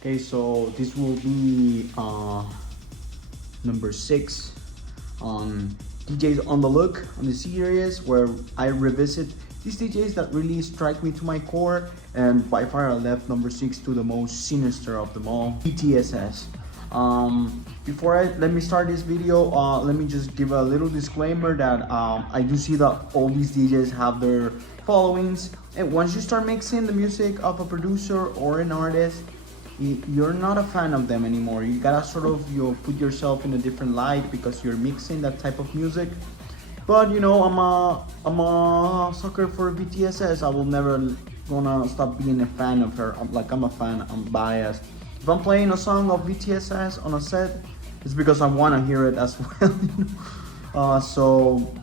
Okay, so this will be number 6 on DJs on the look on the series, where I revisit these DJs that really strike me to my core, and by far I left number 6 to the most sinister of them all, VTSS. Before let me start this video, let me just give a little disclaimer that I do see that all these DJs have their followings, and once you start mixing the music of a producer or an artist, you're not a fan of them anymore. You gotta sort of put yourself in a different light because you're mixing that type of music. But I'm a sucker for BTSS. I will never gonna stop being a fan of her. I'm a fan. I'm biased. If I'm playing a song of BTSS on a set, it's because I wanna hear it as well. So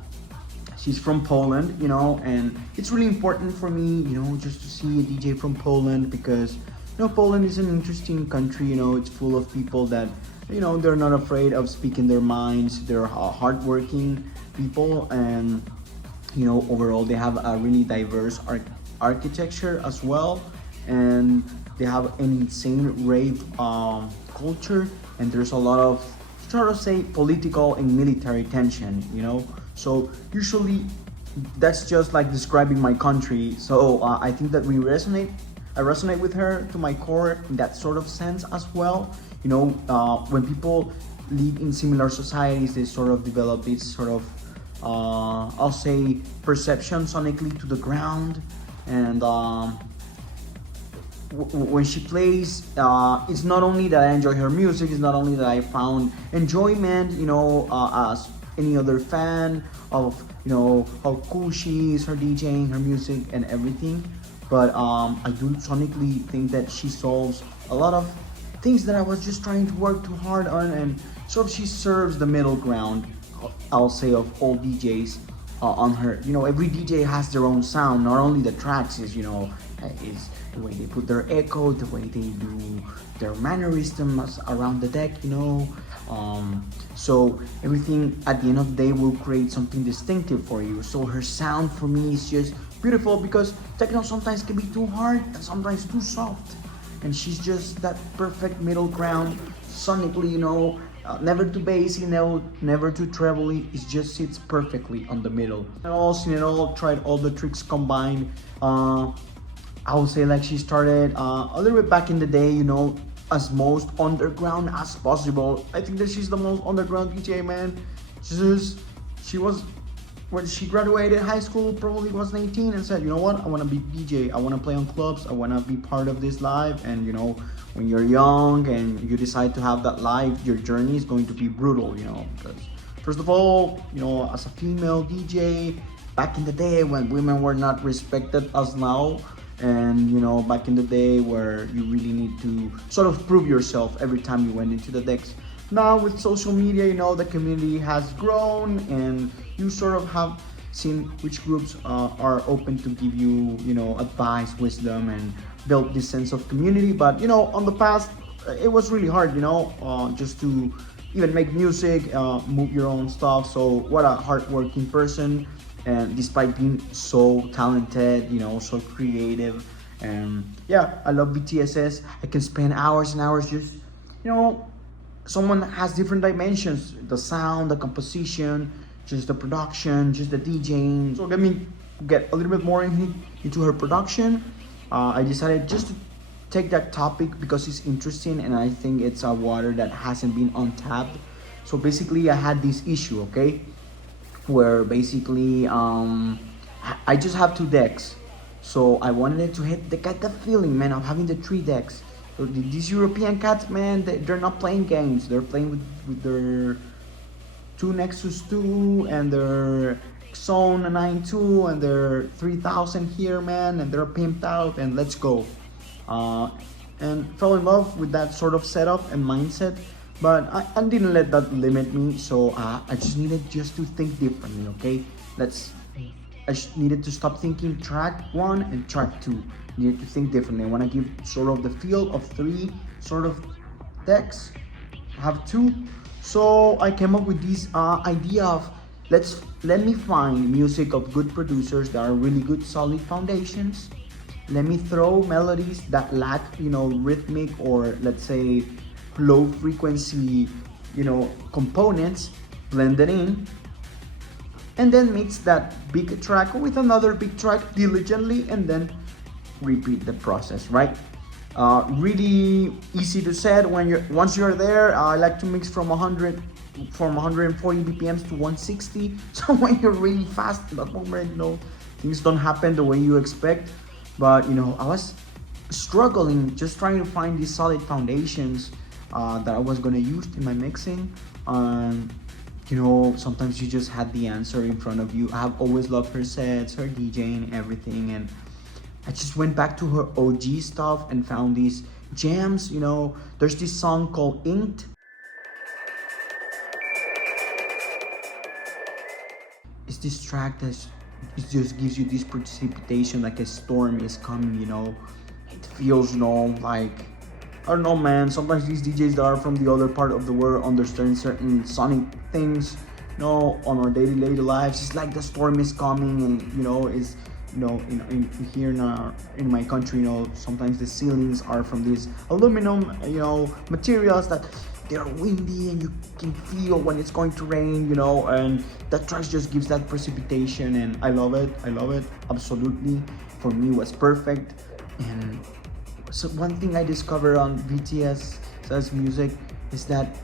she's from Poland, and it's really important for me, just to see a DJ from Poland, because Poland is an interesting country. It's full of people that, they're not afraid of speaking their minds. They're hardworking people, and overall they have a really diverse architecture as well, and they have an insane rave culture, and there's a lot of, sort of say, political and military tension. So usually that's just like describing my country. So I think that I resonate with her to my core in that sort of sense as well. When people live in similar societies, they sort of develop this sort of, I'll say, perception sonically to the ground. And when she plays, it's not only that I enjoy her music, it's not only that I found enjoyment, as any other fan of, how cool she is, her DJing, her music, and everything. But I do sonically think that she solves a lot of things that I was just trying to work too hard on, and sort of she serves the middle ground, I'll say, of all DJs on her. Every DJ has their own sound, not only the tracks, is the way they put their echo, the way they do their mannerisms around the deck, so everything at the end of the day will create something distinctive for you. So her sound for me is just beautiful, because techno sometimes can be too hard and sometimes too soft, and she's just that perfect middle ground sonically, never too bassy, never too trebly. It just sits perfectly on the middle. And all seen it all, tried all the tricks combined. I would say, like, she started a little bit back in the day, as most underground as possible. I think that she's the most underground DJ, man. She was, when she graduated high school, probably was 19, and said, what, I want to be DJ. I want to play on clubs. I want to be part of this live. And when you're young and you decide to have that life, your journey is going to be brutal, because first of all, as a female DJ, back in the day when women were not respected as now, and back in the day where you really need to sort of prove yourself every time you went into the decks. Now with social media, the community has grown, and you sort of have seen which groups are open to give you, advice, wisdom, and build this sense of community. But on the past, it was really hard, just to even make music, move your own stuff. So what a hardworking person. And despite being so talented, so creative, and yeah, I love BTSS. I can spend hours and hours just, someone has different dimensions: the sound, the composition, just the production, just the DJing. So let me get a little bit more into her production. I decided just to take that topic because it's interesting, and I think it's a water that hasn't been untapped. So basically, I had this issue, okay, where basically I just have 2 decks. So I wanted it to get the feeling, man, of having the 3 decks. So these European cats, man, they're not playing games. They're playing with their 2 Nexus 2 and their Zone 92 and their 3000 here, man, and they're pimped out, and let's go. And fell in love with that sort of setup and mindset. But I didn't let that limit me, so I just needed to think differently, okay? I just needed to stop thinking track 1 and track 2. I needed to think differently. I want to give sort of the feel of 3 sort of decks. I have 2. So I came up with this idea of, let me find music of good producers that are really good, solid foundations, let me throw melodies that lack, rhythmic or let's say low frequency, components, blend it in, and then mix that big track with another big track diligently, and then repeat the process, right? Really easy to set once you're there. I like to mix from 140 bpms to 160. So when you're really fast in that moment, things don't happen the way you expect. But I was struggling just trying to find these solid foundations that I was gonna use in my mixing. Sometimes you just had the answer in front of you. I have always loved her sets, her DJing, everything, and I just went back to her OG stuff and found these jams. There's this song called Inked. It's this track that it just gives you this precipitation, like a storm is coming. It feels, like, I don't know, man. Sometimes these DJs that are from the other part of the world understand certain sonic things, on our daily lives. It's like the storm is coming, and is here in my country, sometimes the ceilings are from these aluminum, materials that they're windy, and you can feel when it's going to rain, and that track just gives that precipitation, and I love it, absolutely. For me, it was perfect. And so one thing I discovered on VTSS music is that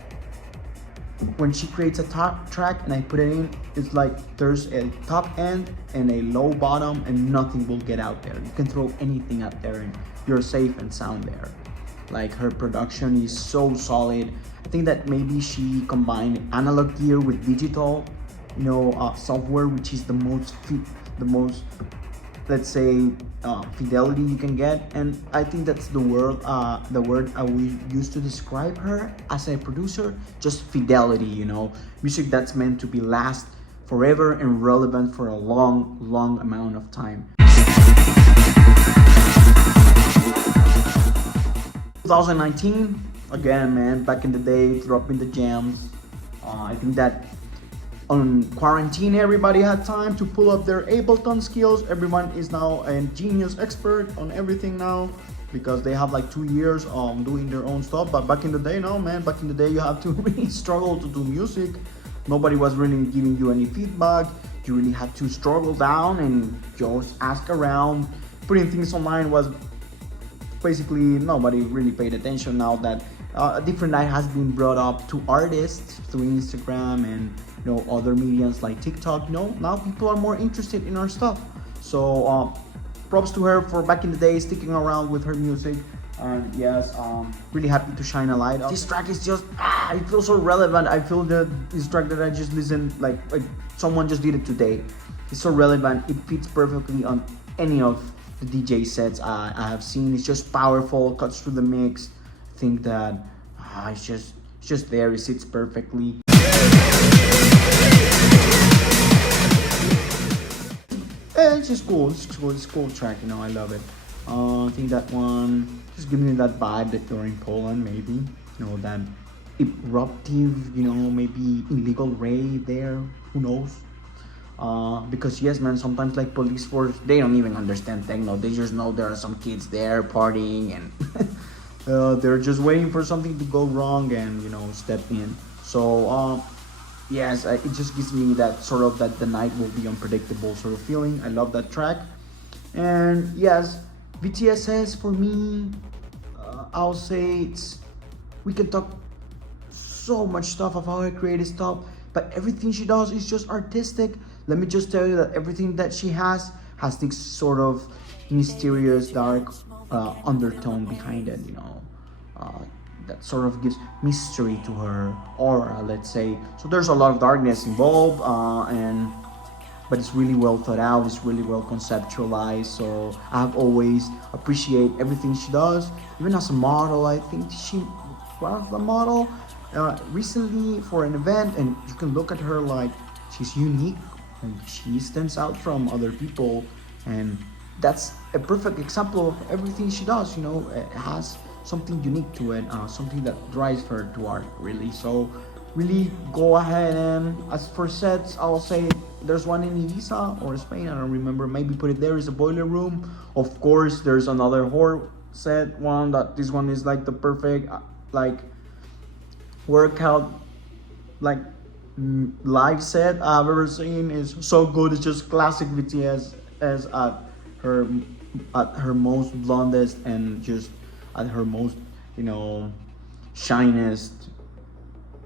when she creates a top track and I put it in, it's like there's a top end and a low bottom, and nothing will get out there. You can throw anything out there and you're safe and sound there. Like, her production is so solid. I think that maybe she combined analog gear with digital, software, which is the most let's say fidelity you can get. And I think that's the word I will use to describe her as a producer, just fidelity. Music that's meant to be last forever and relevant for a long amount of time. 2019, again, man, back in the day, dropping the jams. I think that on quarantine, everybody had time to pull up their Ableton skills. Everyone is now a genius expert on everything now, because they have like 2 years doing their own stuff. But back in the day, no, man, back in the day, you have to really struggle to do music. Nobody was really giving you any feedback. You really had to struggle down and just ask around. Putting things online was basically, nobody really paid attention. Now that a different light has been brought up to artists through Instagram and other mediums like TikTok, now people are more interested in our stuff. So props to her for back in the day sticking around with her music. And yes, really happy to shine a light on this track. Is just it feels so relevant. I feel that this track that I just listened, like someone just did it today. It's so relevant. It fits perfectly on any of the DJ sets I have seen. It's just powerful, cuts through the mix. I think that it's just there. It sits perfectly. It's just cool. It's a cool track. I love it. I think that one just gives me that vibe that you're in Poland, maybe. That eruptive, maybe illegal rave there. Who knows? Because yes, man, sometimes like police force, they don't even understand techno. They just know there are some kids there partying, and they're just waiting for something to go wrong and step in. So yes, it just gives me that sort of that the night will be unpredictable sort of feeling. I love that track. And yes, VTSS for me, I'll say we can talk so much stuff of how her creative stuff, but everything she does is just artistic. Let me just tell you that everything that she has this sort of mysterious dark undertone behind it, that sort of gives mystery to her aura, let's say. So there's a lot of darkness involved, but it's really well thought out, it's really well conceptualized. So I've always appreciate everything she does. Even as a model, I think she was a model recently for an event, and you can look at her like she's unique and she stands out from other people, and that's a perfect example of everything she does. It has something unique to it, something that drives her to art, really. So really go ahead, and as for sets, I'll say there's one in Ibiza or Spain, I don't remember. Maybe put it there. Is a boiler room. Of course, there's another horror set one. That this one is like the perfect like workout like live set I've ever seen. Is so good. It's just classic VTSS her at her most blondest and just at her most, you know, shinest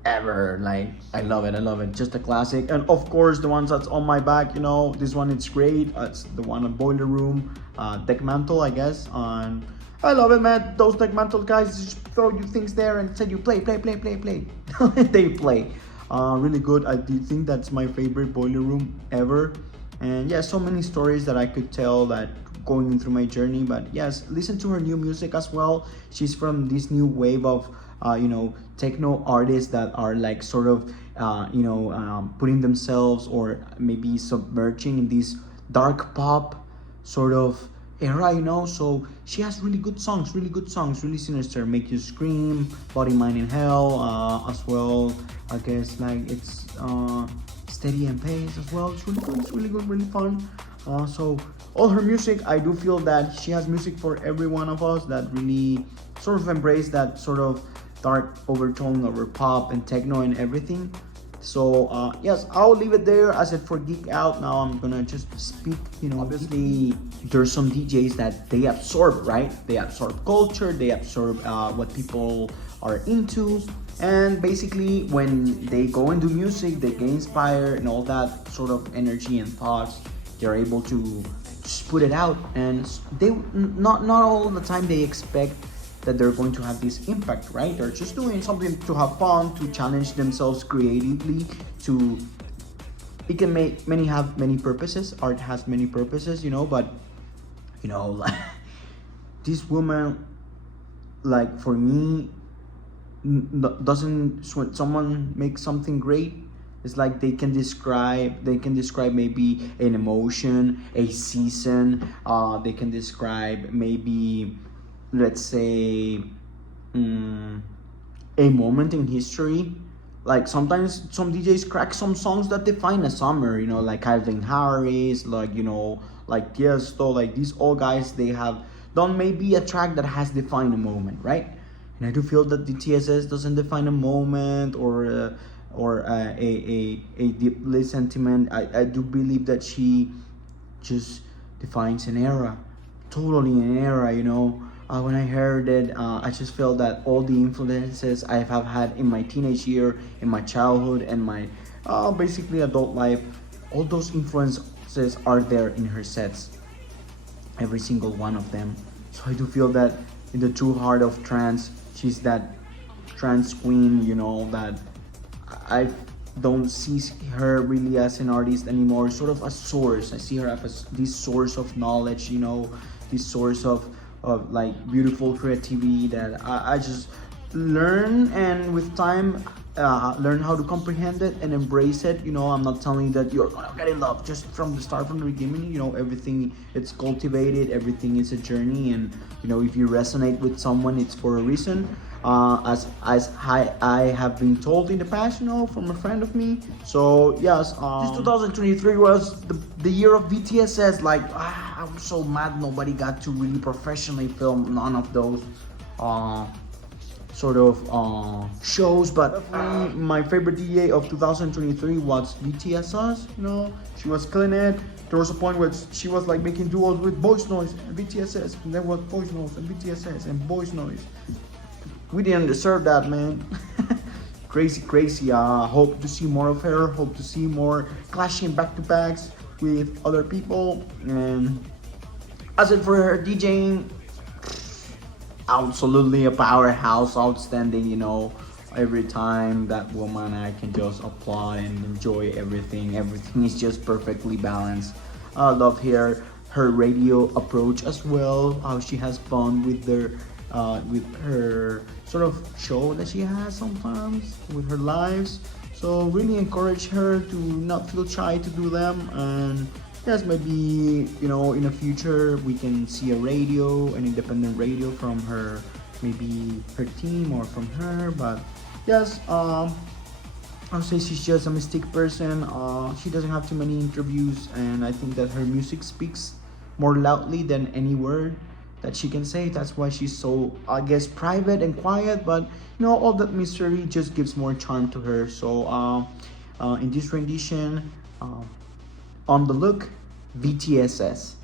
ever. Like I love it, I love it. Just a classic. And of course the ones that's on my back, you know, this one it's great. It's the one on boiler room, deck mantle, I guess. On I love it, man. Those deck mantle guys just throw you things there and say you play. They play. Really good. I do think that's my favorite boiler room ever. And yeah, so many stories that I could tell that going through my journey. But yes, listen to her new music as well. She's from this new wave of you know, techno artists that are like sort of putting themselves or maybe submerging in this dark pop sort of era, you know. So she has really good songs, really sinister, make you scream. Body, Mind in Hell as well. I guess like it's Steady and Pace as well. It's really good, really fun. So all her music, I do feel that she has music for every one of us that really sort of embrace that sort of dark overtone over pop and techno and everything. So yes, I'll leave it there. I said for Geek Out. Now I'm gonna just speak, you know. Obviously there's some DJs that they absorb, right? They absorb culture, they absorb what people are into, and basically when they go and do music, they get inspired and all that sort of energy and thoughts, they're able to just put it out. And they not all the time they expect that they're going to have this impact, right? They're just doing something to have fun, to challenge themselves creatively. To it can make have many purposes. Art has many purposes, you know. But you know, like this woman, like for me, doesn't, when someone makes something great, it's like they can describe maybe an emotion, a season. They can describe maybe, let's say, a moment in history. Like sometimes some DJs crack some songs that define a summer, you know, like Calvin Harris, like, you know, like Tiesto, like these all guys, they have done maybe a track that has defined a moment, right? And I do feel that the TSS doesn't define a moment or a deeply sentiment. I do believe that she just defines an era, totally an era, you know. When I heard it, I just felt that all the influences I have had in my teenage year, in my childhood, and my basically adult life, all those influences are there in her sets, every single one of them. So I do feel that in the true heart of trance, she's that trance queen, you know, that I don't see her really as an artist anymore, sort of a source. I see her as this source of knowledge, you know, this source of like beautiful creativity that I just learn, and with time learn how to comprehend it and embrace it. You know, I'm not telling you that you're gonna get in love just from the start, from the beginning. You know, everything it's cultivated, everything is a journey, and you know, if you resonate with someone, it's for a reason. As I have been told in the past, you know, from a friend of me. So yes, this 2023 was the year of VTSS. Like I was so mad nobody got to really professionally film none of those sort of shows. But definitely my favorite DJ of 2023 was VTSS. You know, she was killing it. There was a point where she was like making duos with Voice Noise and VTSS, and there was Voice Noise and VTSS and Voice Noise. We didn't deserve that, man. Crazy. Hope to see more of her. Hope to see more clashing back-to-backs with other people. And as it for her DJing, absolutely a powerhouse, outstanding. You know, every time that woman, I can just applaud and enjoy everything. Everything is just perfectly balanced. I love her radio approach as well. How she has fun with her sort of show that she has sometimes with her lives. So really encourage her to not feel shy to do them. And yes, maybe, you know, in the future we can see an independent radio from her, maybe her team or from her. But yes, I would say she's just a mystic person. She doesn't have too many interviews, and I think that her music speaks more loudly than any word that she can say. That's why she's so, I guess, private and quiet. But all that mystery just gives more charm to her. So, in this rendition, on the look, VTSS.